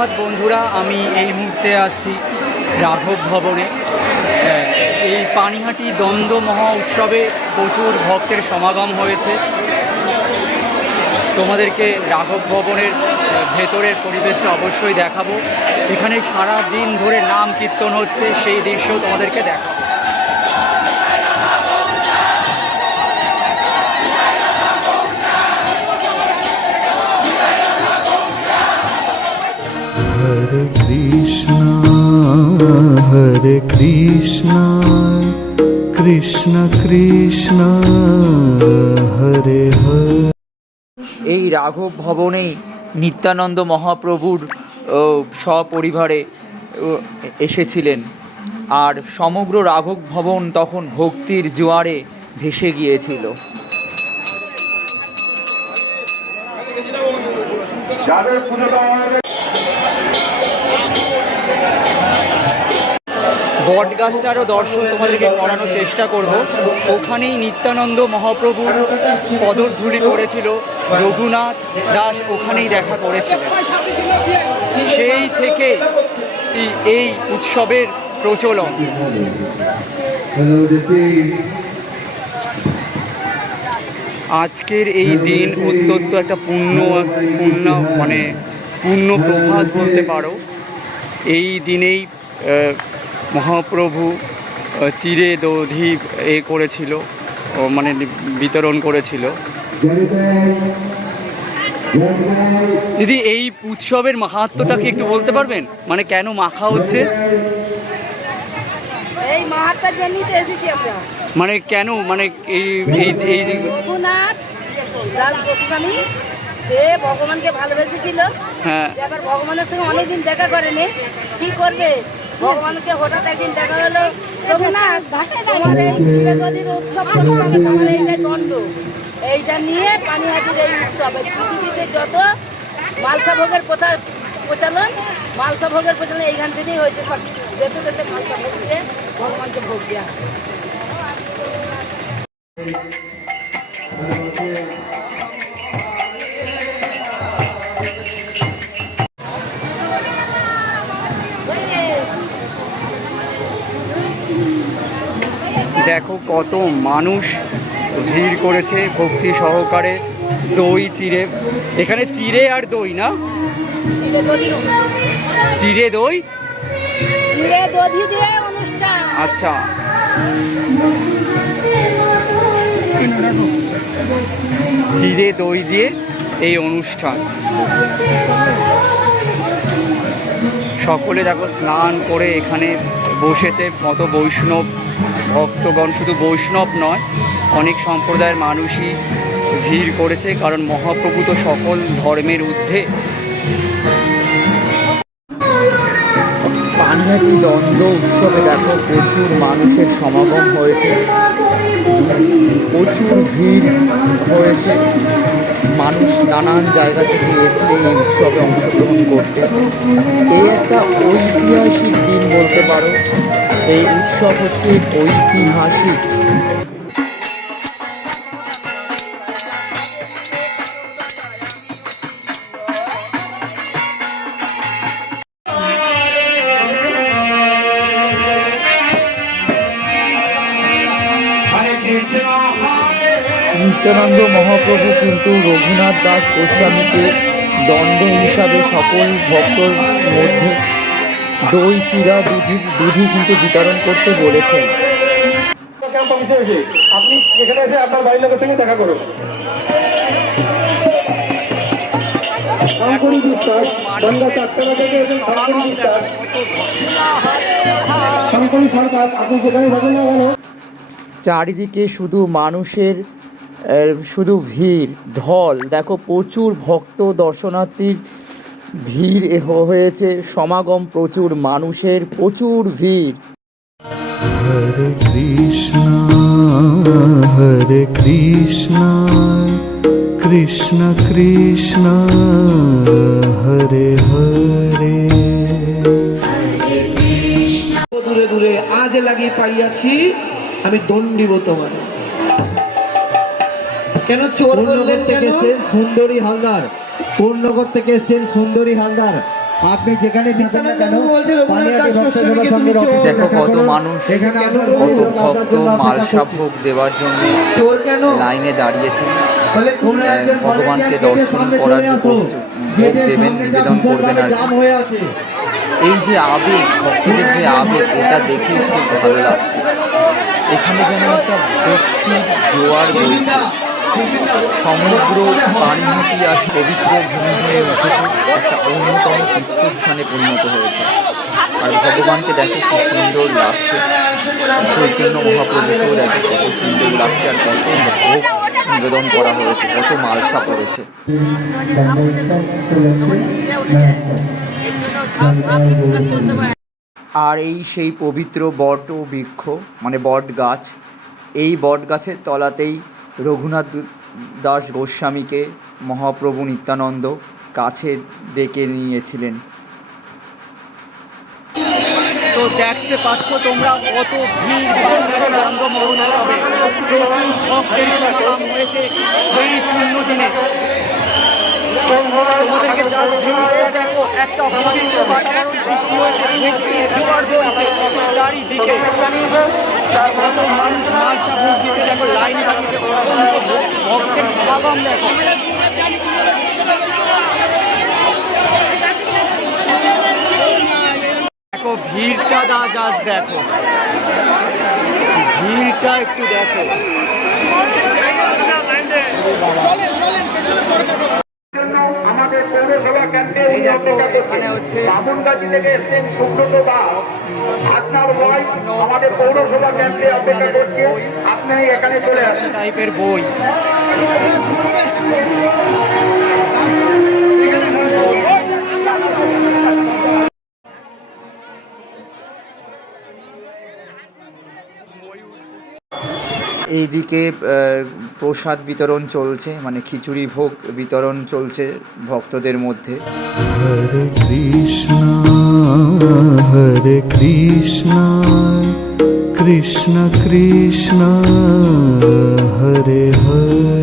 সুপ্রভাত বন্ধুরা, আমি এই মুহূর্তে আছি রাঘব ভবনে। এই পানিহাটি দ্বন্দ্ব মহা উৎসবে প্রচুর ভক্তের সমাগম হয়েছে। তোমাদেরকে রাঘব ভবনের ভেতরের পরিবেশটা অবশ্যই দেখাবো। এখানে সারা দিন ধরে নাম কীর্তন হচ্ছে, সেই দৃশ্য তোমাদেরকে দেখাবো। हरे कृष्ण कृष्ण कृष्ण हरे हरे। এই রাঘব ভবনেই নিত্যানন্দ মহাপ্রভুর সপরিবারে এসেছিলেন, আর সমগ্র রাঘব ভবন তখন ভক্তির জোয়ারে ভেসে গিয়েছিল। বটগাছটারও দর্শন তোমাদেরকে করানোর চেষ্টা করব। ওখানেই নিত্যানন্দ মহাপ্রভুর পদধূলি পড়েছিল, রঘুনাথ দাস ওখানেই দেখা করেছিলেন। সেই থেকে এই উৎসবের প্রচলন। আজকের এই দিন অত্যন্ত একটা পূর্ণ প্রভাত বলতে পারো। এই দিনেই মহাপ্রভু চিরে দধি করেছিল, বিতরণ করেছিল। দিদি, এই উৎসবের মাহাত্ম্যটা কি একটু বলতে পারবেন? কেন মাখা হচ্ছে? এই মাহাত্ম্যের জন্যই তো এসেছি আমরা। কেন এই রঘুনাথ দাস গোস্বামী সে ভগবানকে ভালোবেসেছিল। হ্যাঁ, এবার ভগবানের সঙ্গে অনেকদিন দেখা করেনি, কি করবে? ভগবানকে হঠাৎ একদিন দেখা হলো, রঘুনাথ তোমার এই চিরগদির উৎসব করতে হবে, তোমার এই যে দণ্ড, এইটা নিয়ে পানিহাটির এই উৎসব পৃথিবীতে যত মালসা ভোগের প্রচলন এইখান থেকেই হয়েছে। সব দেশে দেশে মালসা ভোগ দিয়ে ভগবানকে ভোগ দেওয়া। দেখো কত মানুষ ভিড় করেছে ভক্তি সহকারে। দই চিড়ে, এখানে চিড়ে আর দই না, চিড়ে দই দিয়ে অনুষ্ঠান। আচ্ছা, চিড়ে দই দিয়ে এই অনুষ্ঠান। সকলে দেখো স্নান করে এখানে বসেছে। মতো বৈষ্ণব ভক্তগণ, শুধু বৈষ্ণব নয়, অনেক সম্প্রদায়ের মানুষই ভিড় করেছে, কারণ মহাপ্রভু তো সকল ধর্মের ঊর্ধ্বে। পানিহাটি দ্বন্দ্ব উৎসবে দেখো প্রচুর মানুষের সমাগম হয়েছে, প্রচুর ভিড় হয়েছে। মানুষ নানান জায়গা থেকে এসছে এই উৎসবে অংশগ্রহণ করতে। এই একটা ঐতিহাসিক দিন বলতে পারো। এই উৎসব হচ্ছে ঐতিহাসিক। নিত্যানন্দ মহাপ্রভু কিন্তু রঘুনাথ দাস গোস্বামীকে দণ্ড হিসাবে সকল ভক্তর মধ্যে দই চিড়া দুধি কিন্তু বিতরণ করতে বলেছেন। আপনি এখানে এসে আপনার বাড়ির লোকের সঙ্গে দেখা করুন। চারিদিকে শুধু মানুষের শুধু ভিড় ঢল। দেখো প্রচুর ভক্ত দর্শনার্থীর ভিড় হয়েছে, সমাগম প্রচুর মানুষের, প্রচুর ভিড়। हरे कृष्ण कृष्ण कृष्ण हरे हरे। দূরে দূরে আজ লাগি পাইয়াছি আমি দণ্ডিব তোমার। কেন চোর বললেন? থেকে এসেছেন সুন্দরী হালদার, পূর্ণনগর থেকে এসেছেন সুন্দরী হালদার। আপনি যেখানে দিতেন না কেন পানিহাটি ভক্ত সেবা সংঘের অফিস দেখো কত মানুষ, কত ভক্ত মালসা ভোগ দেওয়ার জন্য লাইনে দাঁড়িয়েছে। ভগবানকে দর্শন করার যে ভোগ দেবেন, নিবেদন করবেন। আর এই যে আবেগ, ভক্তদের যে আবেগ, এটা দেখে খুব ভালো লাগছে। এখানে যেন একটা ভক্তির জোয়ার বইছে। সমগ্র পানিহাটি আজ পবিত্র ভূমি হয়ে উঠেছে, একটা অন্যতম তীর্থস্থানে পরিণত হয়েছে। আর ভগবানকে দেখে খুব সুন্দর লাগছে, চৈতন্য মহাপ্রভুকেও দেখে কত সুন্দর লাগছে। আর কত ভোগ নিবেদন করা হয়েছে, কত মালসা পড়েছে। আর এই সেই পবিত্র বট বৃক্ষ, মানে বট গাছ। এই বট গাছের তলাতেই রঘুনাথ দাস গোস্বামীকে মহাপ্রভু নিত্যানন্দ কাছে ডেকে নিয়েছিলেন। তো দেখতে পাচ্ছ তোমরা কত ভিড় রঙ্গ মহোৎসবে, প্রচুর ভক্তের সমাগম হয়েছে এই পূর্ণ দিনে। তোমাদেরকে জাস্ট ভিউজটা দেখো, একটা পবিত্র বাতাবরণ সৃষ্টি হয়েছে, ভক্তির জোয়ার বইছে চারিদিকে। কত মানুষ মালসা ভোগ দিতে দেখো লাইনে দাঁড়িয়েছে, ভক্তের সমাগম দেখো। দেখো ভিড়টা জাস্ট দেখো, ভিড়টা একটু দেখো। আমাদের পৌরসভা ক্যাম্পে এখানে হচ্ছে বামুনগাছি থেকে এসছেন সুব্রত দাস। আপনার ওয়াইফ আমাদের পৌরসভা ক্যাম্পে অপেক্ষা করছে, আপনি এখানে চলে আসেন। টাইপের বই এইদিকে প্রসাদ বিতরণ চলছে, মানে খিচুড়ি ভোগ বিতরণ চলছে ভক্তদের মধ্যে। হরে কৃষ্ণ কৃষ্ণ কৃষ্ণ হরে হরে।